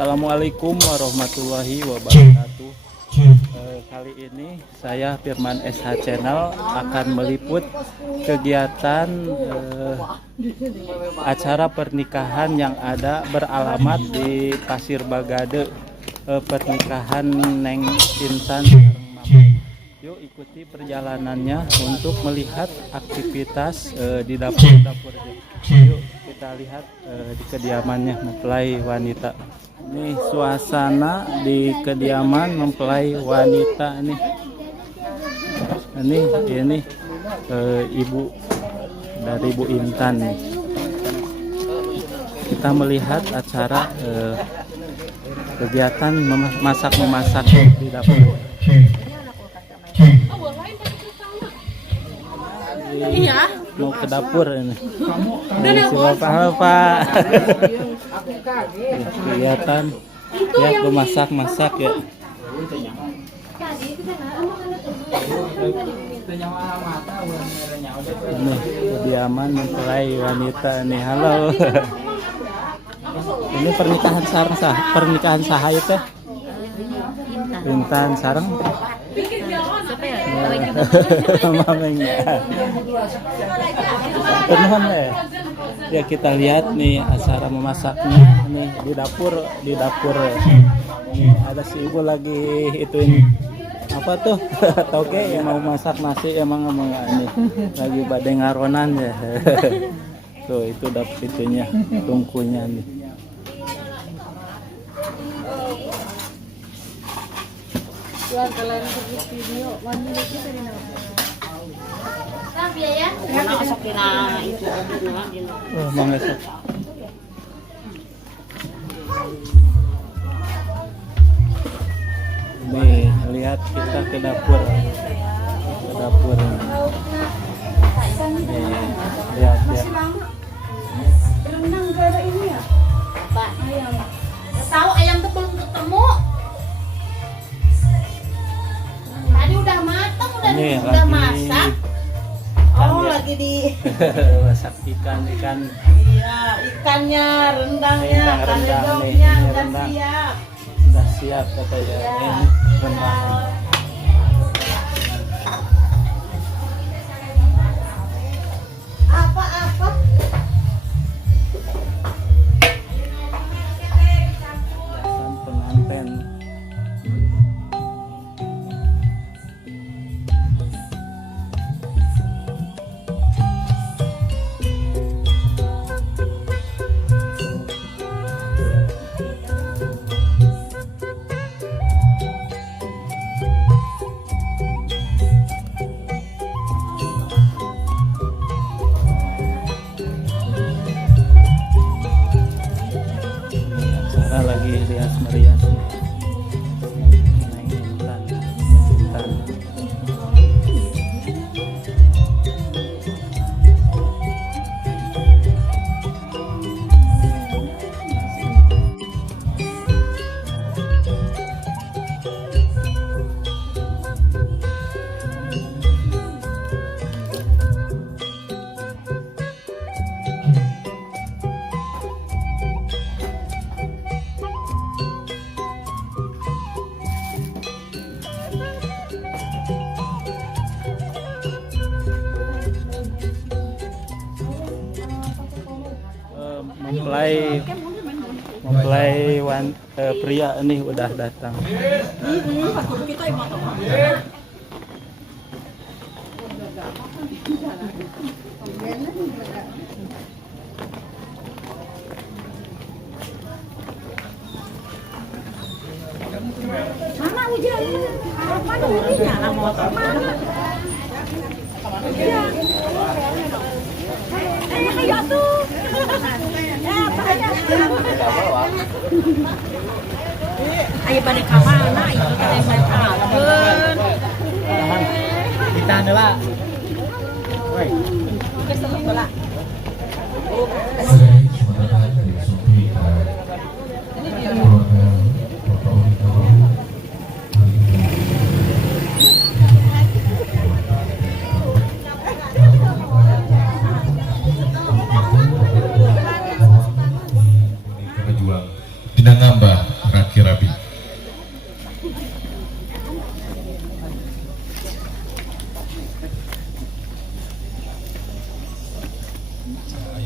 Assalamualaikum warahmatullahi wabarakatuh. Kali ini saya Firman SH Channel akan meliput kegiatan acara pernikahan yang ada beralamat di Pasir Bagade, pernikahan Neng Intan bareng Mama. Yuk ikuti perjalanannya untuk melihat aktivitas di dapur-dapurnya. Yuk kita lihat di kediamannya mempelai wanita. Ini suasana di kediaman mempelai wanita nih. Ini ibu dari Bu Intan nih. Kita melihat acara kegiatan memasak di dapur. Iya. Mau ke dapur ini. Si bapak. Kelihatan ya memasak ya. Ini kediaman mempelai wanita nih. Halo. Ini pernikahan saha teh. Intan sareng. Mamengnya. Permohon ya kita lihat nih acara memasaknya nih di dapur. Nih, ada si ibu lagi ituin apa tuh toge yang mau masak nasi emang ini lagi badai ngaronan ya. Tuh itu dapur itunya tungkunya nih. Nih, lihat kita ke dapur. Nih, lihat ya. Berenang gara ini ya? Pak, ayam. Tahu ayam tuh belum ketemu. Tadi udah matang, udah masak. Oh, ya. Lagi di masak ikan. Iya, ikannya, rendangnya, kalendongnya udah siap. Sudah siap katanya. Ya. Ini rendang. Apa? Pengantin. Lagi rias-merias Neng Intan. mempelai pria ini udah datang. Mama hujan. Mana hujannya? Lah motor mana? Iya. Ayo tuh. Ayo pada kamana itu teh makan. Ditahan heula. Woi. Geus teu heula. Dina ngambah Kirabi.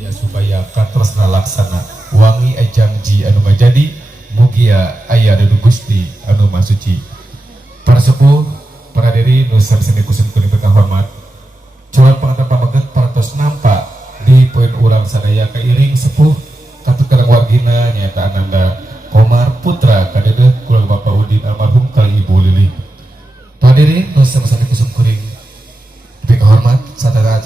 Ya supaya katresna laksana wangi janji anu majadi mugia aya dudu Gusti anu masuci. Para sepuh, para diri nu sami-sami kusum kuning hormat. Curhat panganten pameget parantos nampak di poin urang sadaya kairing sepuh katukarang wargina nyaeta Ananda Komar putra kadeudeut kula Bapak Udin almarhum kali Ibu Lili. Para diri nu sami-sami kusum kuring tapi kehormat sadaya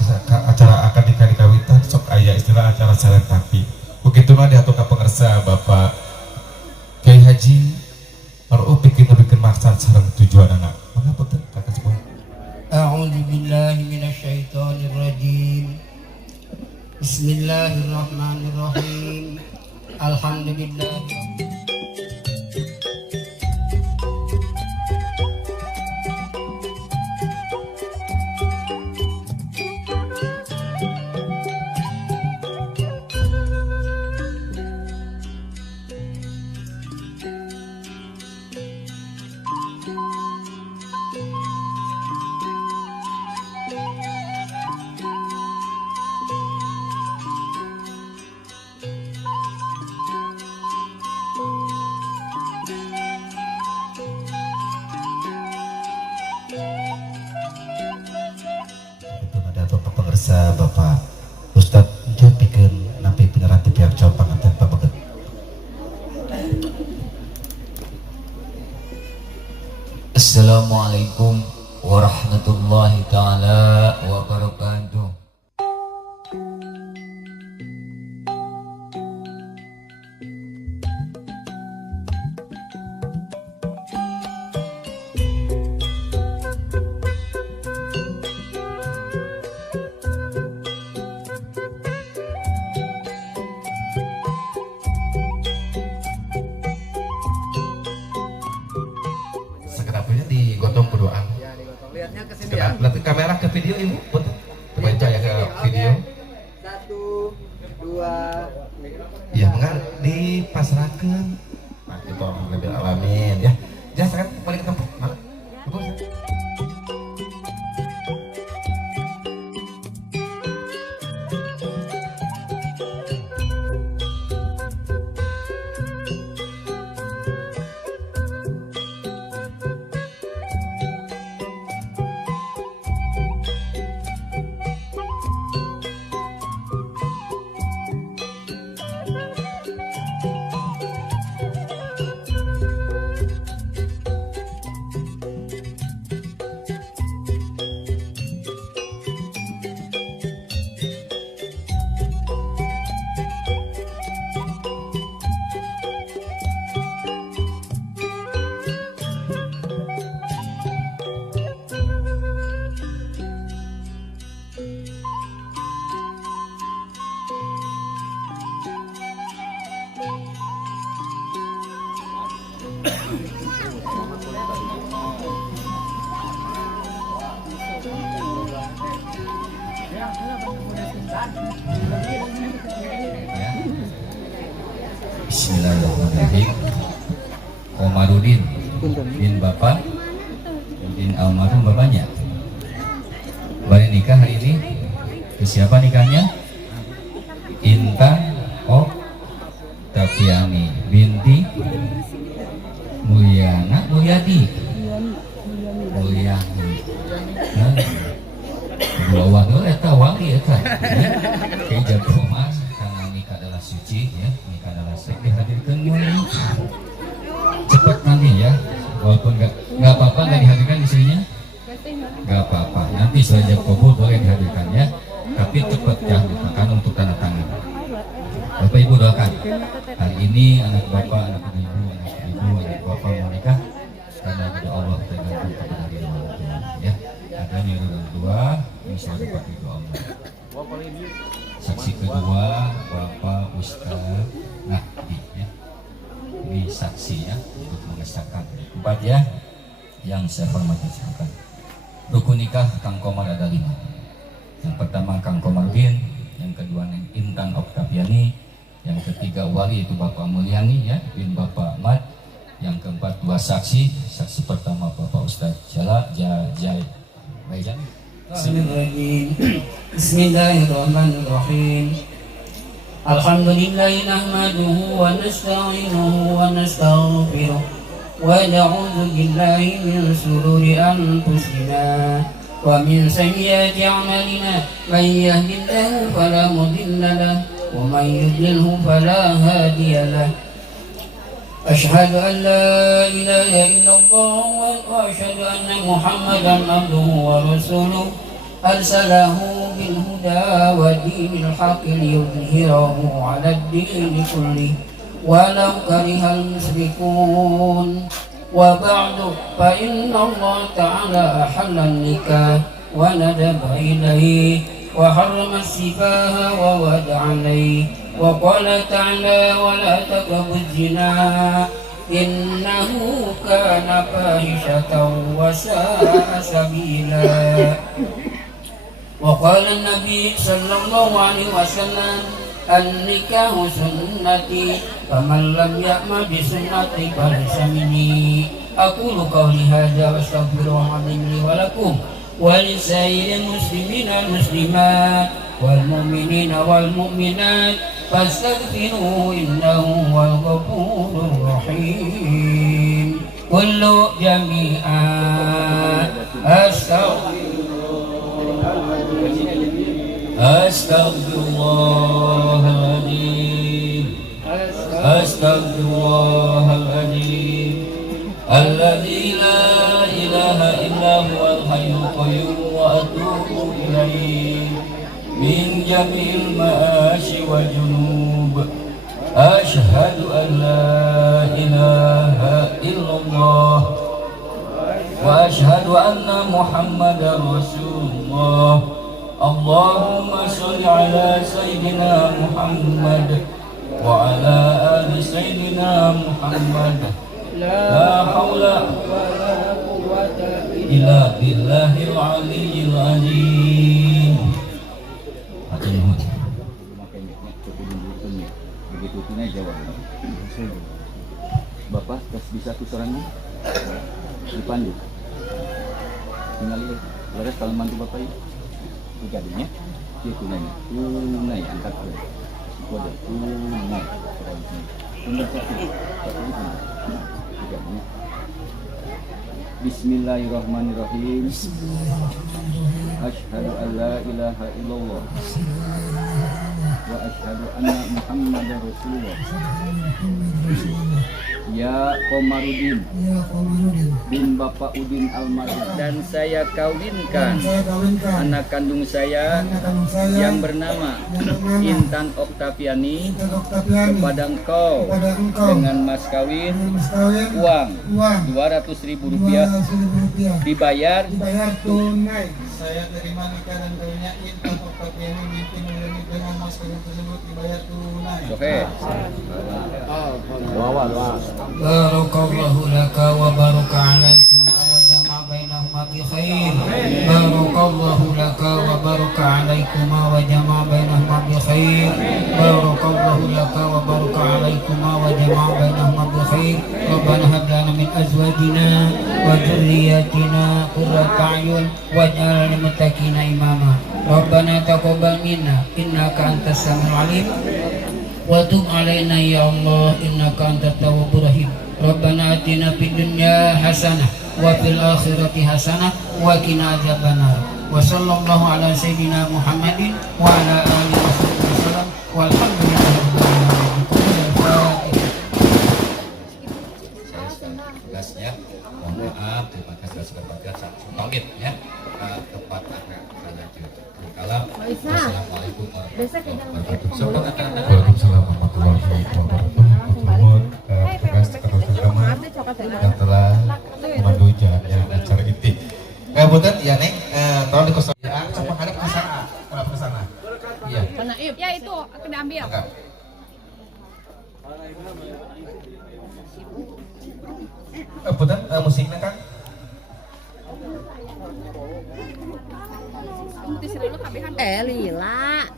acara akan dikawitan sok aya istilah acara sareng tapi begitu mah diatur ka pangarsa Bapak Kiai Haji Maruf bikin maksud sareng tujuan anak mangga punten kakak sepuh. A'udzu billahi minasyaitonir rajim. Bismillahirrahmanirrahim. Alhamdulillah. Bapak Ustadz Joe pikir nampi beneran di pihak jawab panganten pameget. Assalamualaikum warahmatullahi taala wabarakatuh. Digotong berdoa. Lihatnya ke sini ya. Lihat kamera ke video ibu, betul. Terbaca ya ke video. 1, 2. Ya enggak dipasrahkan. Nah itu lebih alamin ya. Jangan sekarang balik ke tempat. Nah, betul. Bismillahirrahmanirrahim. Komarudin bin Bapak bin almarhum bapaknya. Bari nikah hari ini. Ke siapa nikahnya? Intan Tapiani binti Mulyati. Nah, dua wangi eta wangi eta. Kayak jago mas karena nikah adalah suci ya, nikah adalah sek dihadirkan mulai. Cepat nanti ya, walaupun nggak apa-apa nggak dihadirkan istrinya, nggak apa-apa. Nanti saja kabul boleh dihadirkan ya, tapi cepat ya, makan untuk tanda tangan. Bapak Ibu doakan hari ini anak bapak, anak ibu, anak bapak mau nikah karena ridho Allah tergantung kepada ridho orang tua ya. Adanya ridho orang tua bisa dapat ridho Allah. Saksi kedua Bapak Ustaz Nahdi ya. Ini saksi ya untuk mengesahkan. Empat ya yang saya hormati silakan. Rukun nikah Kang Komar ada 5. Yang pertama Kang Komardin, yang kedua Neng Intan Oktaviani, yang ketiga wali itu Bapak Mulyani ya bin Bapak Ahmad, Yang keempat dua saksi. Saksi pertama Bapak Ustadz Jai. Baik. Bismillahirrahmanirrahim. Alhamdulillah nahmaduhu wa nasta'inuhu wa nastaghfiruh wa na'udzu billahi min shururi anfusina wa min sayyiati a'malina may yahdihillahu fala mudilla lahu wa may yudlilhu fala hadiya lahu. أشهد أن لا إله إلا الله وأشهد أن محمدا عبده ورسوله أرسله بالهدى ودين الحق ليظهره على الدين كله ولو كره المشركون. وبعد فإن الله تعالى أحل النكاح وندب إليه وحرم السفاه ووعد عليه وقال تعالى ولا تقربوا الزنا إنه كان فاحشة وساء سبيلا. وقال النبي صلى الله عليه وسلم النكاح سنتي فمن لم يأمر بسنتي فليس مني. أقول قولي هذا وأستغفر الله العظيم لي ولكم ولسائر المسلمين والمسلمات والمؤمنين والمؤمنات فاستغفروه إنه هو الغفور الرحيم. كل جميعا أستغفر الله العظيم أستغفر الله العظيم الذي لا إله إلا هو الحي القيوم وأتوب إليه من جميع المآسي والذنوب. أشهد أن لا إله إلا الله وأشهد أن محمدا رسول الله. اللهم صل على سيدنا محمد وعلى آل سيدنا محمد. لا حول ولا قوة إلا بالله العلي العظيم. Begitu tunai jawab. Bapak bisa tuturannya dipandu. Tinggal lihat. Beres kalau mantu bapak itu jadinya dia tunai angkat ke kode tunai. Tunda satu jadinya. Bismillahirrahmanirrahim. Asyhadu an la ilaha illallah wa asyhadu anna Muhammadar Rasulullah. Ya Komarudin bin Bapak Udin Almarhum, dan saya kawinkan anak kandung saya yang bernama Intan Oktaviani kepada engkau dengan mas kawin uang 200.000 rupiah dibayar tunai. Saya terima nikah dan kawinnya Intan Oktaviani binti Mulyani dengan mas kawin tersebut dibayar tunai. Oke. Barakallahu laka wa baraka alaikuma wa jama'a bainahuma bi khair. Barakallahu laka wa baraka alaikuma wa jama'a bainahuma bi khair. Barakallahu laka wa baraka alaikuma wa jama'a bainahuma bi khair. Rabbana hab lana min azwajina wa dhurriyyatina qurrata a'yun waj'alna lil muttaqina imama. Rabbana taqabbal minna innaka antas samiul alim wa tub alaina ya Allah innaka antat tawwabur rahim. Rabbana atina fid dunya hasanah wa fil akhirati hasanah wa qina adzabannar. Wa sallallahu ala sayyidina Muhammadin wa ala alihi wasallam walhamdulillahi rabbil alamin. Tugasnya, mohon maaf, terima kasih atas kesempatan. Pamit ya, tempat anak lanjut. Kalam. Wassalamualaikum warahmatullahi wabarakatuh. Waalaikumsalam warahmatullahi wabarakatuh. Mohon tugas ketua agama yang telah memandu jalannya acara inti. Punten ya Neng, tolong dikosong. Ya, coba hadap ke sana. Hadap ke sana. Iya. Ya itu akan diambil. Enggak. Punten musiknya Kang. Lila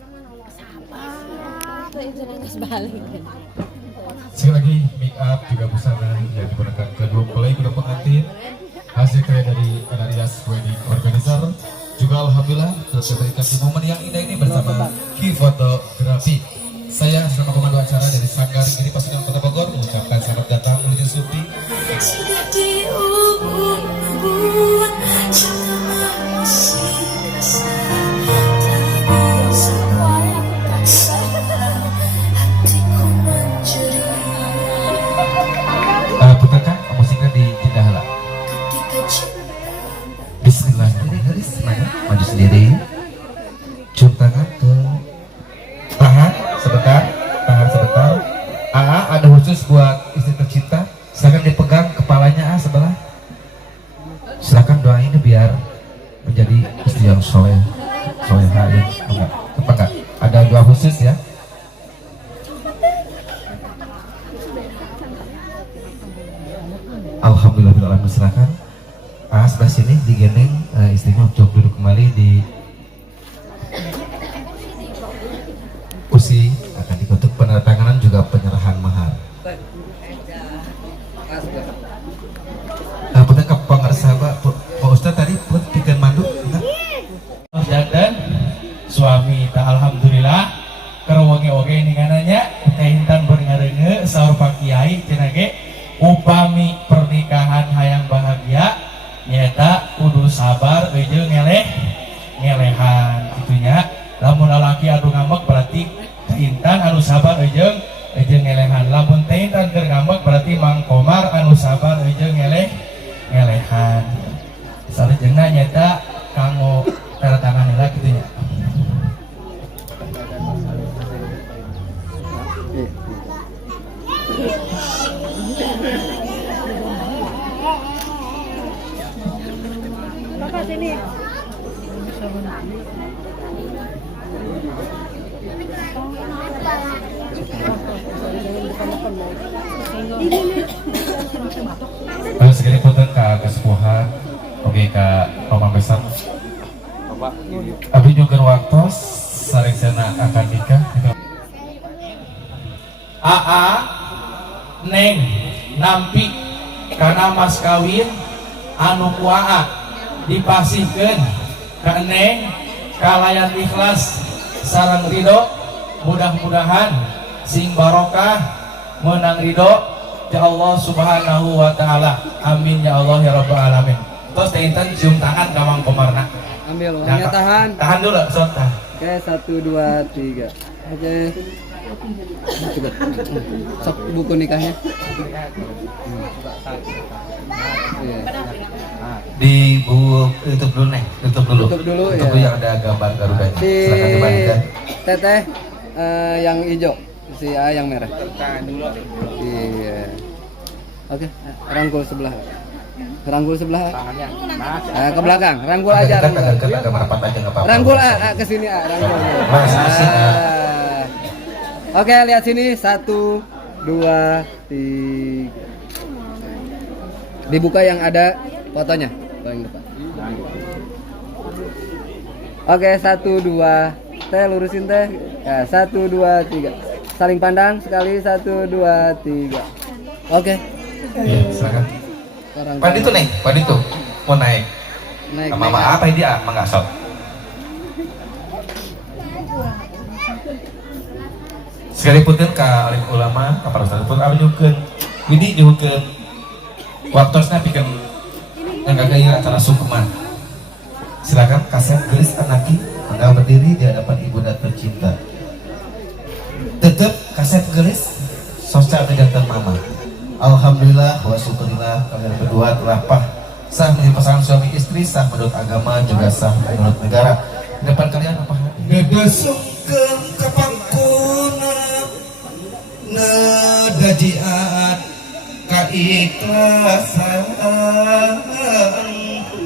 sabar itu balik Sekali lagi make up juga busana yang digunakan kedua mempelai kedua pengantin hasil karya dari Anarias Wedding Organizer. Juga alhamdulillah tersebarkan di momen yang indah ini bersama Ki Fotografi. Saya selama pemandu acara dari Sanggar ini Pasundan Kota Bogor mengucapkan selamat datang menuju Supi. Sudah diubun-ubun semua masih rasa tak bisa kuat paksa hatiku mencuri. Putarkan musiknya di Jindahala. Ketika cinta Bismillahirrahmanirrahim. Semuanya maju sendiri. Cium tangan ke tahan sebentar. Ada khusus buat istri tercinta. Silakan dipegang kepalanya sebelah. Silakan doain biar menjadi istri yang soleha ya. Enggak. Ada doa khusus ya. Alhamdulillah, silakan. Sebelah sini digendeng istrinya untuk duduk kembali di kursi. Akan dikutuk penandatanganan juga penyerahan mahar. Putar ke pengersa Pak Ustadz tadi buat bikin mandu Dan suami tak alhamdulillah kerowoge-oge ningananya kaintan berngarenge saur Pak Kiai cenage upami pernikahan hayang bahagia nyata kudu sabar jeung ngelehan gitunya. Lamun lalaki adu ngambek berarti kaintan anu sabar jeung ngelehan. Lamun kaintan keur ngambek berarti Mang Komar anu sabar jeung ngelehan. Salajengna nyata kanggo tanda tangan heula kitu nya. Bapak sini. Segini punten ka kesepuhan oke ka Paman Besar abdi nyukeun waktos sarengsana akan nikah. Aa Neng nampi karena mas kawin anu kuaa dipasihkeun ka Neng kalayan ikhlas sareng ridho. Mudah-mudahan sing barokah menang ridho ya Allah subhanahu wa ta'ala. Amin ya Allah ya rabbal alamin. Terus teinten cium tangan ka Mang Komarna. Ambil uangnya, tahan dulu sok tahan. Oke, 1, 2, 3. Oke. Coba. Sok buku nikahnya. Iya. Di buku tutup dulu nih, tutup dulu ya. Yang ada gambar Garudanya. Si Silakan dibandingkan. Teteh yang hijau, si A yang merah. Iya. Oke, rangkul sebelah. Ke belakang, rangkul aja. Rangkul A ke sini A, rangkul. Oke, lihat sini 1, 2, 3. Dibuka yang ada fotonya paling depan. Oke, 1, 2. Teh lurusin teh. Ya, 1, 2, 3. Saling pandang sekali. 1, 2, 3. Oke. Iya, silakan. Padi tuh nih, Padi tuh mau naik. Mama apa dia? Mangga sok. Sekali punten ka alim ulama, ka para ustaz pun abdi nyukeun. Ini nyukeun waktosna pikeun yang gaya acara sukma. Silakan kasih gelis anaki, Anda berdiri di hadapan ibunda tercinta. Tetap kasih gelis sosial kegiatan mama. Alhamdulillah wa syukurillah kalian berdua telah sah menjadi pasangan suami istri, sah menurut agama juga sah menurut negara. Di depan kalian apa? Ngedesukeun ka pangkuna nadajiat keikhlasan.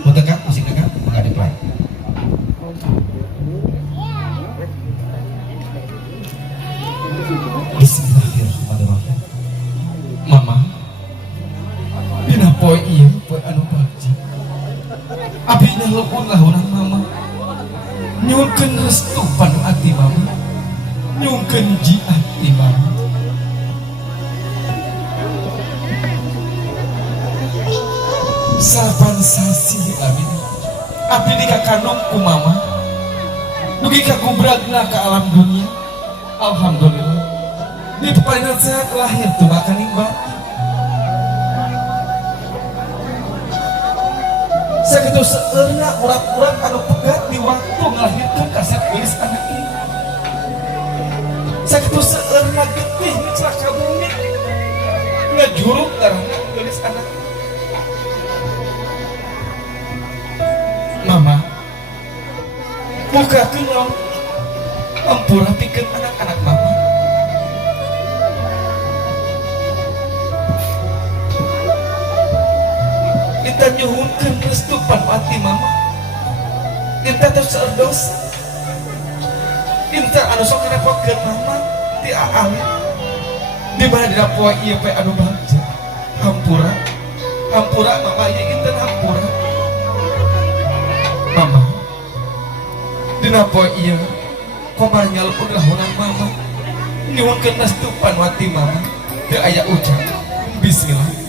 Mudah kan musik kan? Enggak diplay. Bismillahirrahmanirrahim. Mama, dina poe ieu poe anu bagja. Abdi nyelukun lahunan mama. Nyukeun restu panu ati mama. Nyukeun ji ati mama. sapan sasi amin abdi dikakandung ku mama dugi kagubragna ke alam dunia alhamdulillah di pepalinan sehat lahir tuh makan imbang sakitu seurna urat-urat anu pegat di waktu ngelahirkan kasep gelis anak ini sakitu seurna getih celaka bumi ngejuruk darahna gelis anak mama buka kenal ampura pikeun anak-anak mama kita nyuhunkeun restu panpati mama kita terus dosa kita anu sok ngarepotkeun mama ti aal di mana dina poe ieu pe anu bagja hampura mama ieu inten hampura mama dina poe ieu kobar nyalpun lahunan mama nyuhunkeun restu panpati mama teu aya ucap bismillah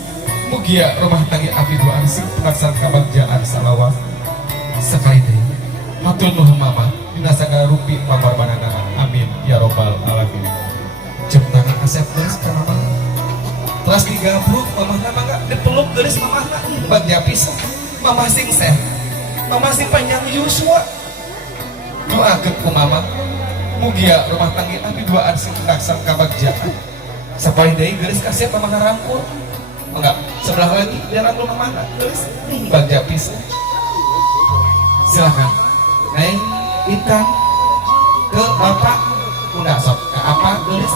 mugia rumah tangga abdi dua ansih pelaksana kebagjaan salawat sekali deh matur nuhun mama dina sagala rupi pangorbanana amin ya robbal alamin ciptaan kasep geus ka mama teras digabruk mama nama enggak dipeluk geus mama bagja pisan mama sing sehat mama sing panjang yuswa doakeun ku mama mugia rumah tangga abdi dua ansih pelaksana kebagjaan sapaya deui geus kasep mama ngarangkul enggak sebelah lagi jalan rumah mana terus bagja pisah silakan naik Intan ke bapak udah sok ke apa gelis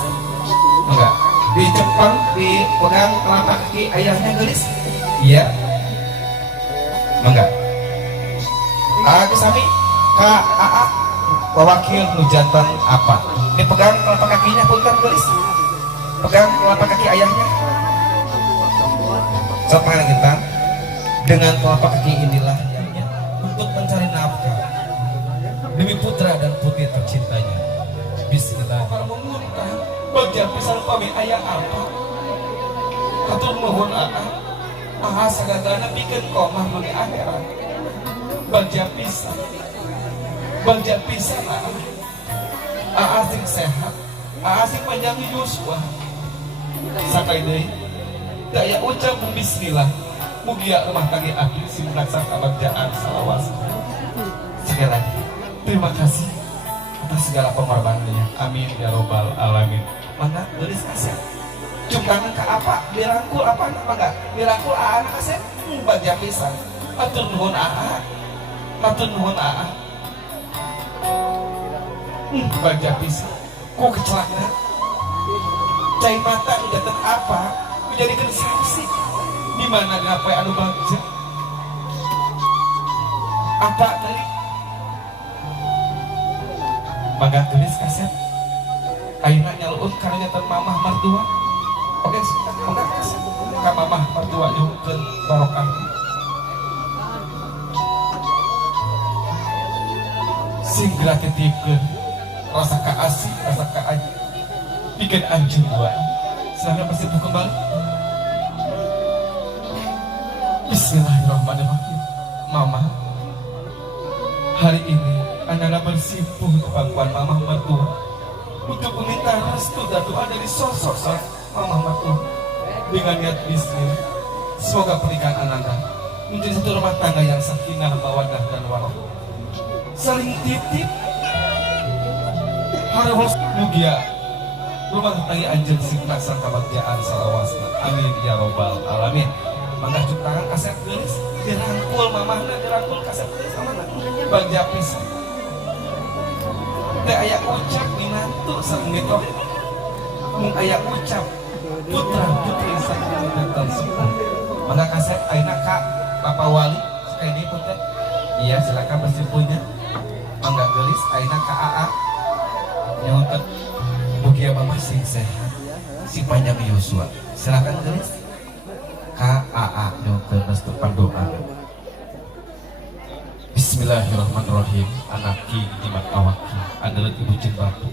enggak di Jepang dipegang telapak kaki ayahnya gelis iya enggak kesami ke AA wakil nujantan apa dipegang telapak kakinya pun kan gelis pegang telapak kaki ayahnya sok mana kita dengan telapak kaki inilah untuk mencari nafkah demi putra dan putri tercintanya. Bismillahirrahmanirrahim. Bagian pisan pami aya apa? Atur nuhun aha sagadana pikeun komah bagi akhirat. Bagian pisan aha sing sehat, aha sing panjang yuswa. Sakali deui daya ucap bismillah mugia rumah tangga abdi si melaksanakan kebagjaan salawat sekali lagi terima kasih atas segala pengorbanannya amin ya robbal alamin mana gelis kasep cumbangan ke apa dirangkul apa enggak dirangkul anak kasep bagja pisan matur nuhun bagja pisan ku kecelakaan cai mata udah apa menjadikan saksi di mana ngapai anu bagja apa tadi mangga gelis kasep ayeuna nyaluun kana nyatan mamah mertua oke mangga kasep ka mamah mertua nyuhkeun barokah sing gratitipkeun rasa kaasih rasa kaaji pikeun anjeun dua silahkan bersimpuh kembali. Bismillahirrahmanirrahim. Mama, hari ini Anda bersimpuh ke pangkuan Mama mertua untuk meminta restu dan doa dari sosok Mama mertua dengan niat bismillah. Semoga pernikahan Ananda menjadi satu rumah tangga yang sakinah, mawaddah dan warahmah, saling titip, harus mugia rumah tangga anjing sing laksana kebagjaan salawasna amin ya robbal alamin. Mangga ciptaan kasep geus dirangkul mamahna dirangkul kasep geus amana bagja pisan teh aya ucap minantu sareng mitoh mung aya ucap putra putri sareng jantan semua mangga kasep ayeuna ka Bapak Wali sekali pun teh iya silakan bersimpuhnya mangga geulis ayeuna ka AA nyontek mugia mama sing sehat si panjang yuswa silakan geulis ka AA nyontek restu pandoa. Bismillahirrahmanirrahim. Anaki timak awaki andalet ibu cin batu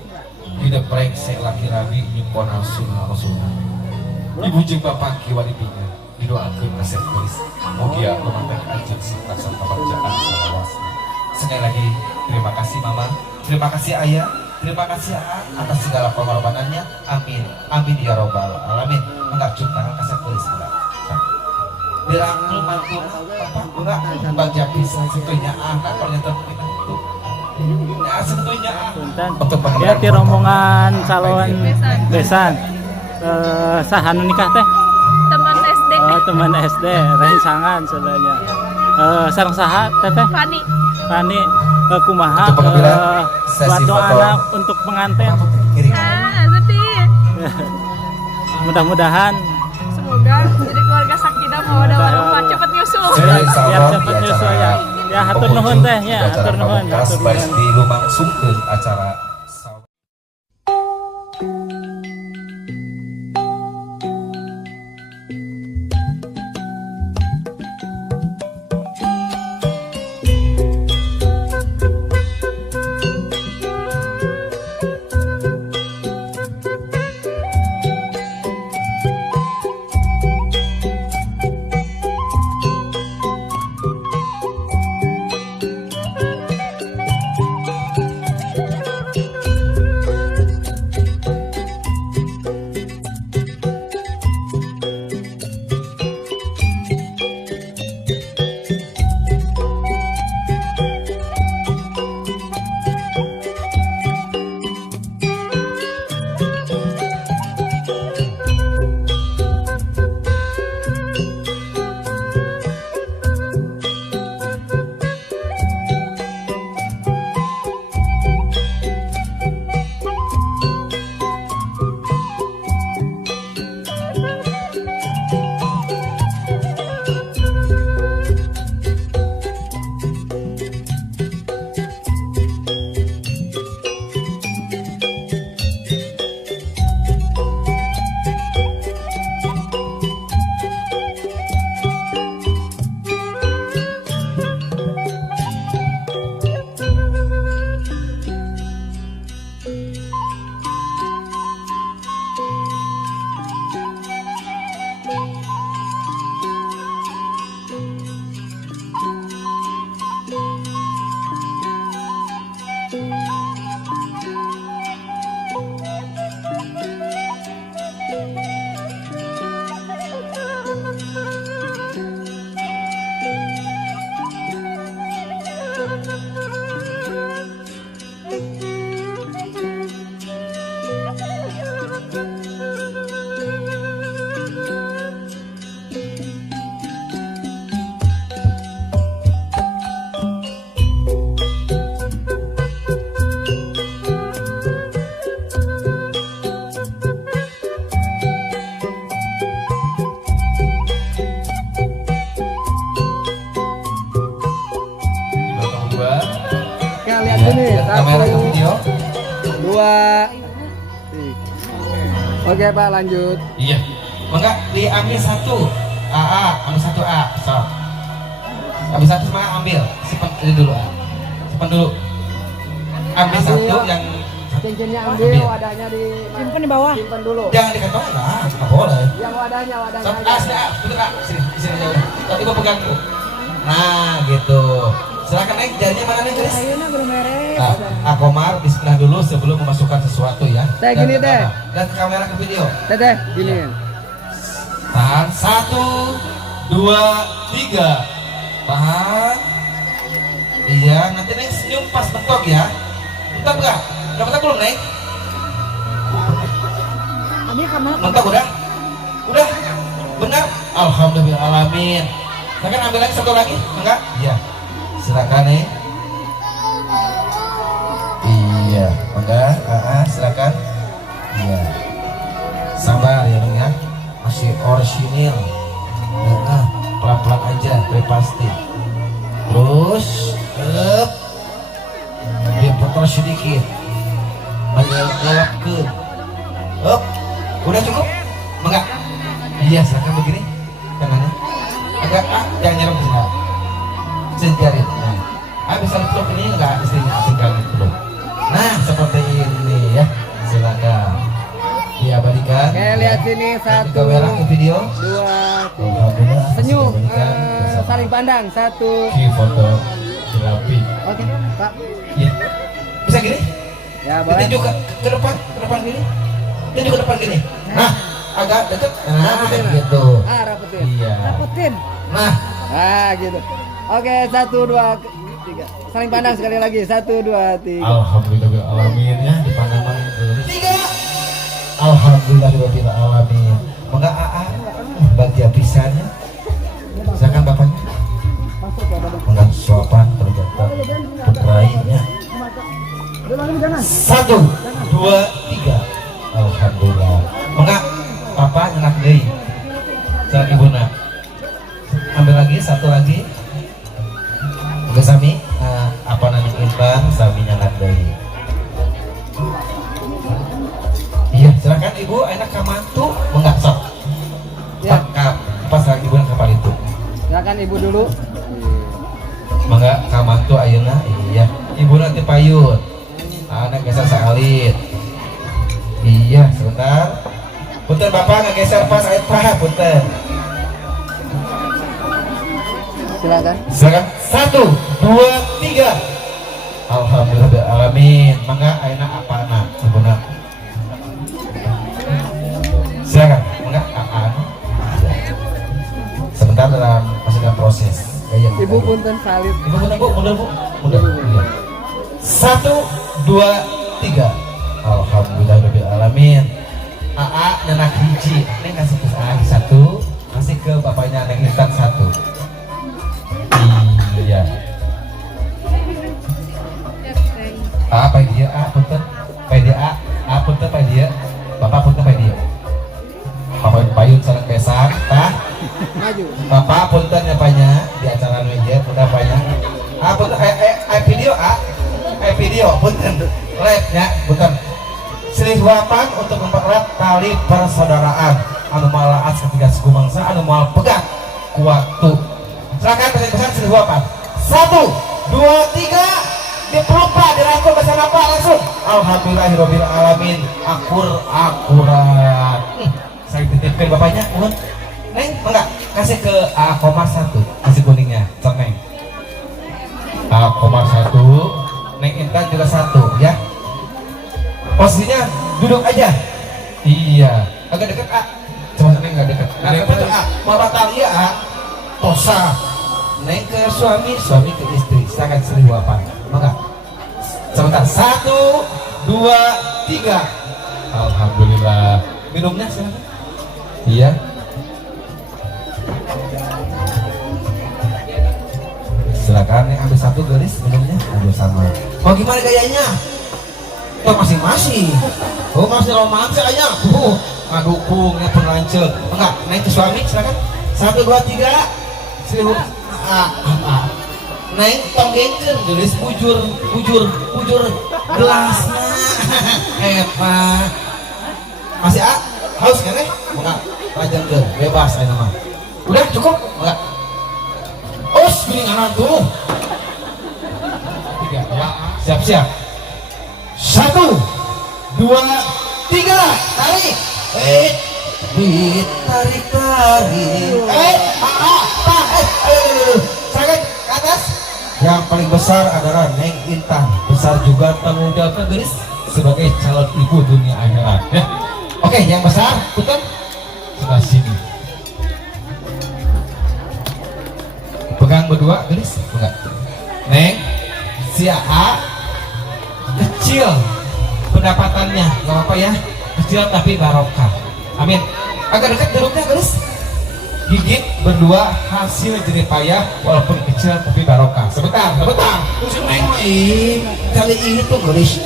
tidak brengsek laki rabi nyumpon rasulullah ibu jeung bapak kiwaribina didoakeun kasep geus mugia lumantar ajeng serta bacaan salawat. Sekali lagi terima kasih mama, terima kasih ayah, terima kasih atas segala pengorbanannya. Amin, amin ya robbal alamin. Enggak cium tangan kasep geus enggak. Dirangkul mantu papa enggak baca bisa setunya anak kalau terpilih itu. Nah, setunya Punten. untuk Ya ti rombongan calon besan. Saha nu nikah teh? Teman SD. Teman SD, rencangan sebenarnya. Sareng saha teteh? Fani. Fani, kumaha Untuk pengambilan sesi doa foto. anak untuk pengantin. kiri. Sedih. Mudah-mudahan Semoga jadi keluarga sakinah mawaddah warahmah cepat nyusul. Jadi insya biar Allah cepat di nyusul acara ya. Ya hatur nuhun teh ya, di acara hatur nuhun, pamungkas hatur baris nuhun. di lumangsungkeun acara Ya, lihat sini. kamera ke video. 2, 3. Oke Pak, lanjut. Iya. Mangga diambil satu. Ambil satu A. So. Ambil satu semangat ambil. Simpan dulu A. Simpan dulu. Ambil satu yang Cincinnya ambil, wadahnya simpan di bawah. Simpan dulu. jangan di kantong lah, nggak boleh. Yang wadahnya So, aja. sini A, betul A. Sini, sini aja. Tadi gua pegang tuh. Nah, gitu. Silakan naik, jarinya mana nih, Chris? Ayeuna belum merek. Nah, Akomar bismillah dulu sebelum memasukkan sesuatu ya. Teh, gini, Dan ke Teh. mana? Dan ke kamera ke video. Teteh, gini. Tahan 1, 2, 3. Tahan. Iya, nanti Neng senyum pas mentok ya. Mentok enggak? Udah mentok belum, Neng? Mentok udah? Udah? Benar? Alhamdulillah alamin. Silakan ambil lagi satu lagi, enggak? Iya. Silakan nih. Iya, enggak? Silakan. Iya. Sabar ya, Neng ya. Masih orisinil. Nah, pelan-pelan aja, pasti. Terus, dia putar sedikit. Mengelapkan. Udah cukup? Enggak? Iya, silakan begini. Tangannya. Agak jangan nyerap ke sana. Senjarin. Nah, bisa tutup ini enggak istrinya tinggal belum. Nah, seperti ini ya. Silakan. Diabadikan. Oke, lihat lihat sini. Satu, Kamera ke video. dua, tiga. Alhamdulillah. Senyum. Berikan bersama. Saling pandang. Satu. Ki foto terapi. Oke, Pak. Iya. Bisa gini? Ya, boleh. Ditunjuk ke depan gini. Tunjuk ke depan gini. Nah, agak dekat. Nah, gitu. Rapetin. Iya. Rapetin. Nah, Gitu. Oke, satu, dua, tiga. Saling pandang sekali lagi. Satu, dua, tiga. Alhamdulillah alamin ya di pandangan tiga. Alhamdulillahirabbil alamin. Mangga AA bahagia pisannya. Silakan Bapaknya. Mangga suapan terjata putrainya. 1, 2, 3. Alhamdulillah. Mangga Papa nyenak deui. Sareng ibuna. Ambil lagi, satu lagi. Mangga sami apa nanya Intan sami nyenak deui. Iya, silakan Ibu, enak kamantu menggak sok. Ya. Pas lagi ibu kapal itu. Silakan Ibu dulu. Mangga kamantu ayeuna, iya. Ibu nanti payun. Anak geser salit. Iya, sebentar. Punten Bapak ngegeser pas aya paha, punten. Silakan. Silakan. 1, 2, 3. Alhamdulillah alamin. Mangga ayeuna apana ibuna? Silakan, enggak apaan? Sebentar masih dalam proses. Ibu punten salib. Ibu mundur bu, mundur. Iya. 1, 2, 3. Alhamdulillahirabbil alamin. AA nenak hiji, neng kasih ke AA 1, kasih ke bapaknya neng Intan 1. Iya. Apa dia? Punten. Dia. Punten dia. Bapak punten dia. Bapak payun sareng besan, tah. Maju. Bapak punten apanya di acara meja udah banyak. Punten video video punten. Live-nya punten. Selihwapan untuk mempererat tali persaudaraan anu malaas ketiga suku bangsa anu moal pegat ku waktu. Silakan pesan selihwapan. 1, 2, 3. Dipeluk Pak, dirangkul bersama Pak langsung. Alhamdulillahirabbil alamin. Akurat. Saya titipkan bapaknya, ulun. Neng, enggak, kasih ke A,1, kasih kuningnya, Neng. A,1, Neng Intan juga 1, ya. Posisinya duduk aja. Iya, agak dekat A. Coba Neng enggak dekat. Dekat A, mau batal ya A. Tosa. Neng ke suami ke istri. Silakan selihwapan. Maka sebentar. 1, 2, 3. Alhamdulillah. Minumnya silakan. Iya. Silakan nih ambil 1 garis minumnya. Ambil sama. Oh gimana gayanya? Oh masing-masing. Oh masih romantis aja. Ngadukungnya pun lancar. Enggak, naik ke suami silakan. 1, 2, 3. Seribu. Naik tonggengkeun gelis bujur gelasnya. Hebat. Masih A? Haus kan enggak, pajang ke bebas aja mah. Udah cukup? Enggak. Us piringanan tuh. 3 ya. Siap-siap. 1, 2, 3. Tarik. Tarik. Sangat ke atas. Yang paling besar adalah Neng Intan. Besar juga tanggung jawabnya guys sebagai calon ibu dunia akhirat. Ya. Oke, yang besar, putar sebelah sini. Pegang berdua, guys. Enggak. Neng, si A kecil pendapatannya, nggak apa-apa ya. Kecil tapi barokah. Amin. Agak dekat duduknya, guys. Gigit berdua hasil jerih payah walaupun kecil tapi barokah. Sebentar. Terus Neng, kali ini tuh guys.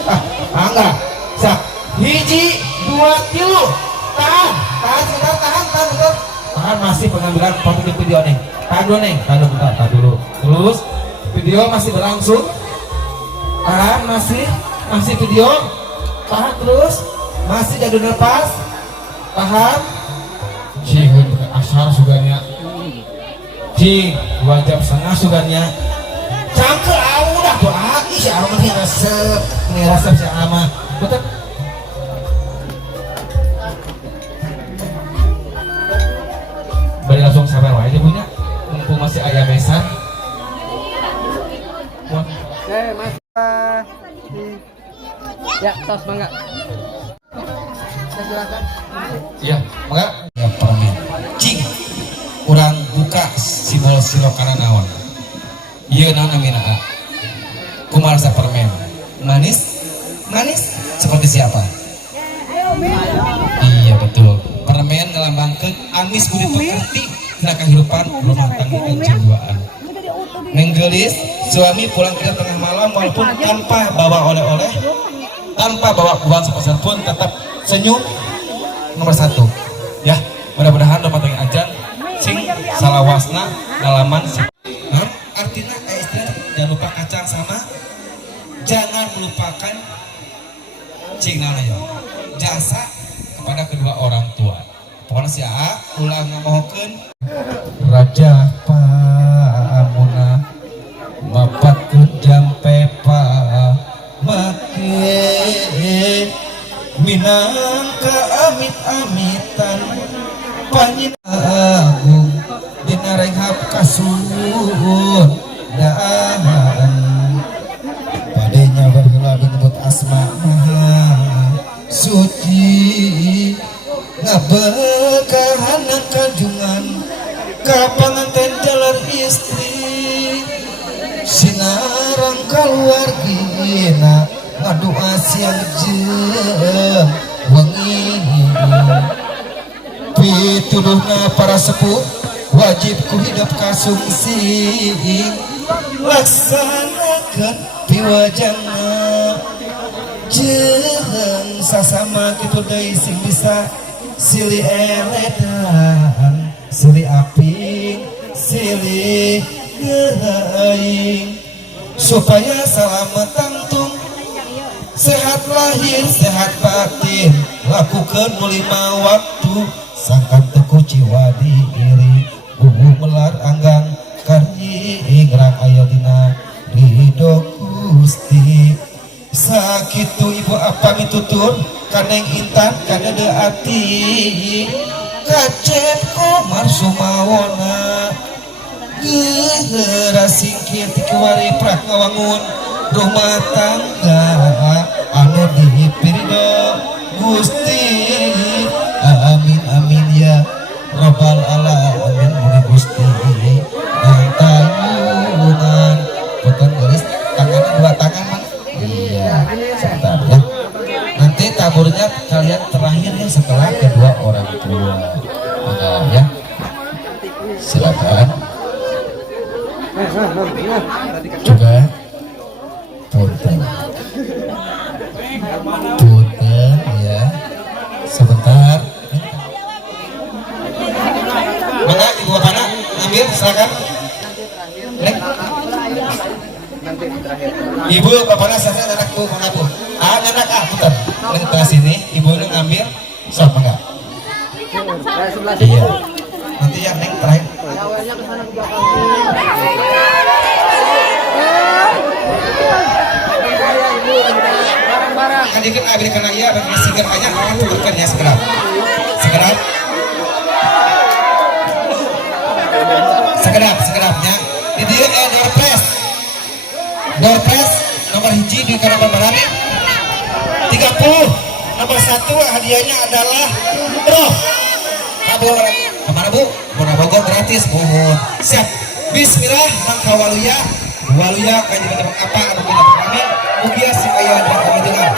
Enggak. Siap. Hiji 2 kilo. Tahan sebentar. Tahan masih pengambilan foto di video nih. Tahan dulu Neng. Tahan dulu. Terus video masih berlangsung. Tahan masih video. Tahan terus. Masih jadi lepas. Tahan. Cihun asar suganya. 2 jam setengah suganya. Cangkel udah tuh si aroma nih resep si ama. Betul. Mas. Ya, tos mangga. Silakan. Iya, maka ya permen. Cing, kurang buka simbol silokana naon. Iya naon amina. Kumaha rasa permen? Manis? Manis? Seperti siapa? Iya betul. Permen ngelambangkeun amis budi pekerti dina kahirupan rumah tangga kejiwaan. Nenggelis suami pulang ke tengah malam walaupun tanpa bawa oleh-oleh, tanpa bawa uang sebesar pun tetap senyum. Nomor 1 ya, mudah-mudahan rumah tangga ajang sing salawasna ngalaman artinya istilah jangan lupa kacang sama jangan melupakan cing ya jasa kepada kedua orang tua. Pokoknya si A ulang ngamohokeun Raja Paamuna mapatkeun jampe pa make minangka amit-amitan panyin agung dina renghap kasuhun daan padenya berheula menyebut asma maha suci ngabekahan kanjungan ka panganten jalan istri sinarang kaluargina ngadoa siang jeung wengi pituduhna para sepuh wajib ku hidup kasungsing laksanakeun piwajangna jeung sasama kitu deui sing bisa silih eredan silih aping silih geuing supaya salamet tangtung sehat lahir sehat batin lakukan 5 waktu sangkan teku jiwa diri bubu melar anggang karyi ingrang aya dina ridho Gusti sakitu ibu apa mitutun kaneng intan kadede ati kacet komar sumawona geura singkir tikiwari prak ngawangun rumah tangga anu dipirido Gusti amin amin ya Rabbal alamin mugi Gusti dan tangunan potong garis tangannya 2 tangan man iya sebentar ya nanti taburnya kalian terakhir ya setelah kedua orang tua ya silakan juga punten ya sebentar mana ibu bapaknya ambil silakan ibu bapaknya saya anak bu mana bu anak punten neng tengah sini ibu neng ambil sok enggak iya nanti yang neng terakhir kan dikit agri kena iya bagi sigar aja akan turunkan ya sekarang sekedapnya di dia door press nomor hiji di nomor berapa 30 nomor 1 hadiahnya adalah roh kabur kemana bu? Bunda Bogor gratis bu siap bismillah langkah waluya kajian apa anu kita amin mugia si aya dan kemajuan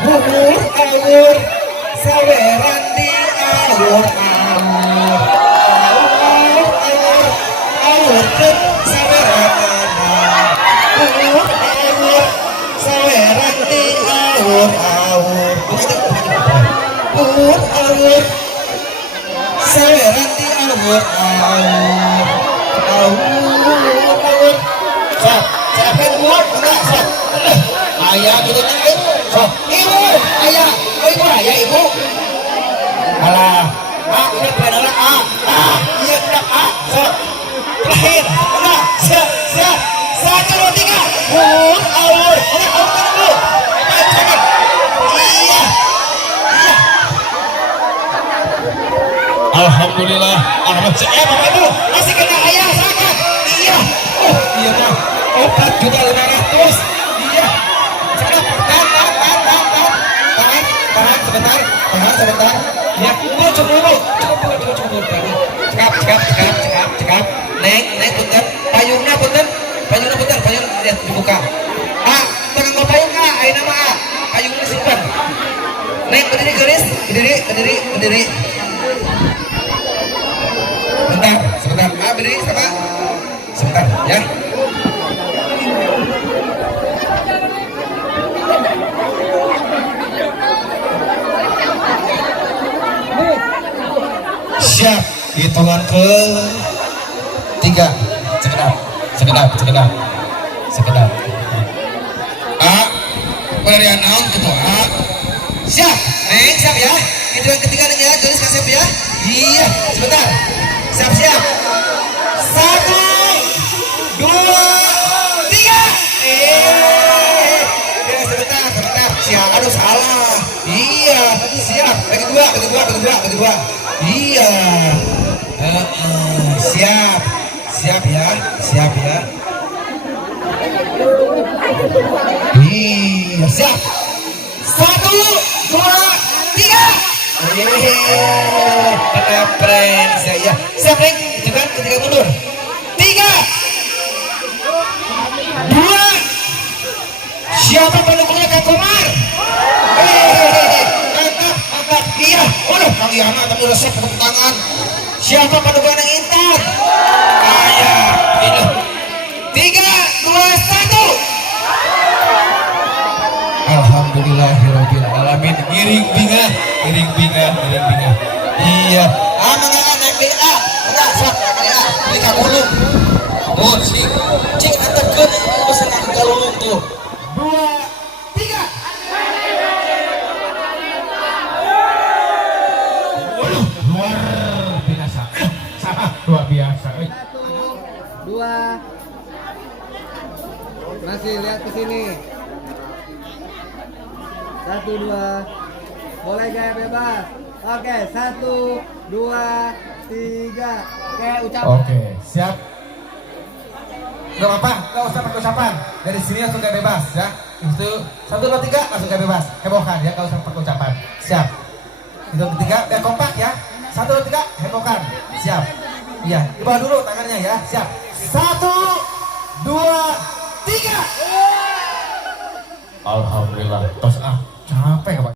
buhur awur saweran di awur ke saweran buhur awur saweran di awur buhur awur saweran di awur sok siapa buat enggak sok ayah gitu kan sok ibu ayah ibu alah udah pedala iya udah sok terakhir enggak siap 1 2 3 awur dulu iya alhamdulillah bapak ibu masih kena ayah sangat iya mah 4.500.000 sebentar. Tahan sebentar. Ya, cukup dulu. Cukup. Cekap. Neng, punten. Payungnya punten. Payung lihat dibuka. Tegang bawa payung ayeuna mah. Payungnya simpan. Neng, berdiri geris. Berdiri. Sebentar. Berdiri sama. Sebentar, ya. Siap, hitungan ke 3. Sekedap. Pelarian naon ketua. Siap, Neng, siap ya. Hitungan ketiga Neng ya, garis kasep ya. Iya, sebentar. Siap. 1, 2, 3. Ya, sebentar. Siap, aduh salah. Iya, siap. Lagi dua. Iya. Siap ya. Iya, siap. 1, 2, 3. Keren saya. Siap, Neng. Jangan ketiga mundur. 3, 2. Siapa pendukungnya Kang Komar? Angkat. Iya. Waduh, Kang Yana tapi resep tepuk tangan. Siapa pendukung yang Intan? Iya. 3, 2, 1. Alhamdulillahirabbil alamin. Giring bingah. Iya. Mengenai naik BA. Enggak, sok BA. Beli kabulung. Oh, cing antepkeun pesan aku galulung tuh. 2, 3. Waduh, luar biasa. Luar biasa. 1, 2. Masih lihat ke sini. 1, 2. Boleh gaya bebas. Oke, 1, 2, 3. Oke, ucap. Oke, siap. Gak apa-apa, gak usah pakai ucapan. Dari sini langsung gak bebas ya. Itu 1, 2, 3 langsung gak bebas. Hebohkan ya, gak usah pakai ucapan. Siap. Itu ketiga, biar kompak ya. 1, 2, 3, hebohkan. Siap. Iya, di bawah dulu tangannya ya. Siap. 1, 2, 3. Alhamdulillah. Tos capek Pak.